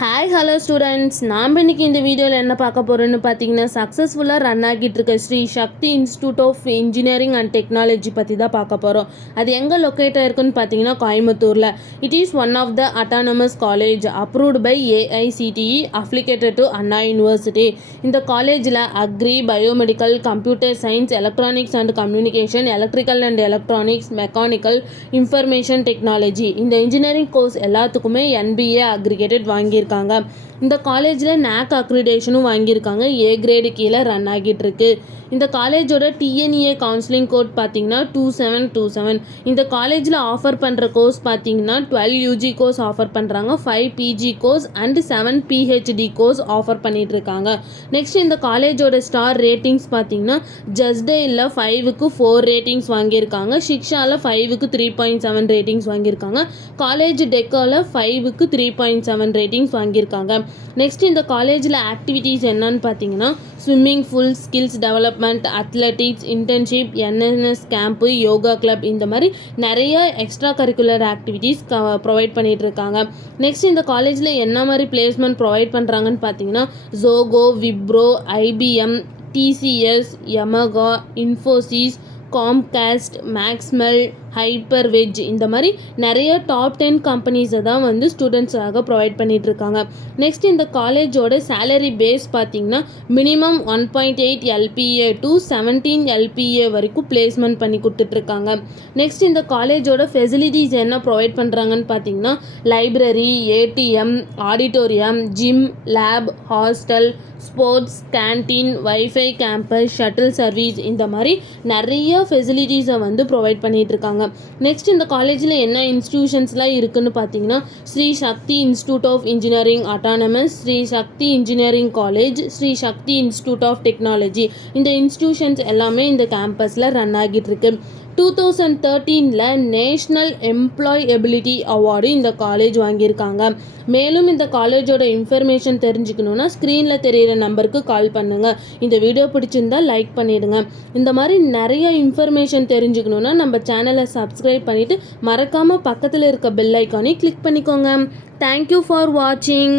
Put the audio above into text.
Hi hello students, நாம் இன்றைக்கி இந்த வீடியோவில் என்ன பார்க்க போகிறோன்னு பார்த்தீங்கன்னா, சக்ஸஸ்ஃபுல்லாக ரன் ஆகிட்டு இருக்க Shri Sakthi institute of engineering and technology பற்றி தான் பார்க்க போகிறோம். அது எங்கே லொக்கேட் ஆயிருக்குன்னு பார்த்தீங்கன்னா கோயம்புத்தூரில். It is one of the autonomous college approved by AICTE affiliated to Anna university. இந்த காலேஜில் agri, biomedical, computer science, electronics and communication, electrical and electronics, mechanical, information technology இந்த இன்ஜினியரிங் கோர்ஸ் எல்லாத்துக்குமே என்பிஏ அக்ரிகேட்டட் வாங்கியிருக்காங்க. இந்த காலேஜில் NAC அக்ரிடேஷனும் வாங்கியிருக்காங்க. A grade கீழே run ஆகிட்டு இருக்கு. இந்த காலேஜோட TNEA கவுன்சிலிங் கோட் பார்த்தீங்கன்னா 2727. இந்த காலேஜில் ஆஃபர் பண்ணுற கோர்ஸ் பார்த்தீங்கன்னா 12 UG கோர்ஸ் ஆஃபர் பண்ணுறாங்க, 5 PG course and 7 PhD course offer பண்ணிட்டு இருக்காங்க. நெக்ஸ்ட் இந்த காலேஜோட ஸ்டார் ரேட்டிங்ஸ் பார்த்தீங்கன்னா ஜஸ்டேயில் 5க்கு 4 ரேட்டிங்ஸ் வாங்கியிருக்காங்க, சிக்ஷாவில் 5க்கு 3.7 ரேட்டிங்ஸ் வாங்கியிருக்காங்க, காலேஜ் டெக்கோவில் 5க்கு 3.7 ரேட்டிங்ஸ் வாங்கியிருக்காங்க. நெக்ஸ்ட் இந்த காலேஜில் ஆக்டிவிட்டீஸ் என்னன்னு பார்த்தீங்கன்னா swimming pool, skills development, athletics, internship, NNS camp, yoga club இந்த மாதிரி நிறைய எக்ஸ்ட்ரா கரிக்குலர் ஆக்டிவிட்டீஸ் ப்ரொவைட் பண்ணிட்டு இருக்காங்க. நெக்ஸ்ட் இந்த காலேஜில் என்ன மாதிரி பிளேஸ்மெண்ட் ப்ரொவைட் பண்ணுறாங்கன்னு பார்த்தீங்கன்னா Zoho, Wipro, IBM, TCS, Yamaha, Infosys, Comcast, மேக்ஸ்மெல், ஹைப்பர்வெஜ் இந்த மாதிரி நிறைய டாப் 10 கம்பெனிஸை தான் வந்து ஸ்டூடெண்ட்ஸாக ப்ரொவைட் பண்ணிட்டு இருக்காங்க. நெக்ஸ்ட் இந்த காலேஜோட சேலரி பேஸ் பார்த்தீங்கன்னா மினிமம் 1.8 LPA டு 17 LPA வரைக்கும் பிளேஸ்மெண்ட் பண்ணி கொடுத்துட்ருக்காங்க. நெக்ஸ்ட் இந்த காலேஜோட ஃபெசிலிட்டிஸ் என்ன ப்ரொவைட் பண்ணுறாங்கன்னு பார்த்தீங்கன்னா library, ATM, auditorium, gym, lab, hostel, sports, canteen, wifi campus, shuttle service இந்த மாதிரி நிறைய ஃபெசிலிட்டிஸை வந்து ப்ரொவைட் பண்ணிட்டு இருக்காங்க. நெக்ஸ்ட் இந்த காலேஜில் என்ன இன்ஸ்டிடியூஷன்ஸ்லாம் இருக்குன்னு பார்த்தீங்கன்னா Shri Sakthi institute of engineering autonomous, Shri Sakthi engineering college, Shri Sakthi institute of technology இந்த இன்ஸ்டிடியூஷன்ஸ் எல்லாமே இந்த கேம்பஸில் ரன் ஆகிட்டு இருக்கு. 2013 நேஷ்னல் எம்ப்ளாயபிலிட்டி அவார்டு இந்த காலேஜ் வாங்கியிருக்காங்க. மேலும் இந்த காலேஜோட இன்ஃபர்மேஷன் தெரிஞ்சுக்கணுன்னா ஸ்க்ரீனில் தெரியிற நம்பருக்கு கால் பண்ணுங்கள். இந்த வீடியோ பிடிச்சிருந்தா லைக் பண்ணிவிடுங்க. இந்த மாதிரி நிறைய இன்ஃபர்மேஷன் தெரிஞ்சுக்கணுன்னா நம்ம சேனலை சப்ஸ்கிரைப் பண்ணிவிட்டு மறக்காமல் பக்கத்தில் இருக்க பெல் ஐக்கானை கிளிக் பண்ணிக்கோங்க. தேங்க்யூ ஃபார் வாட்சிங்.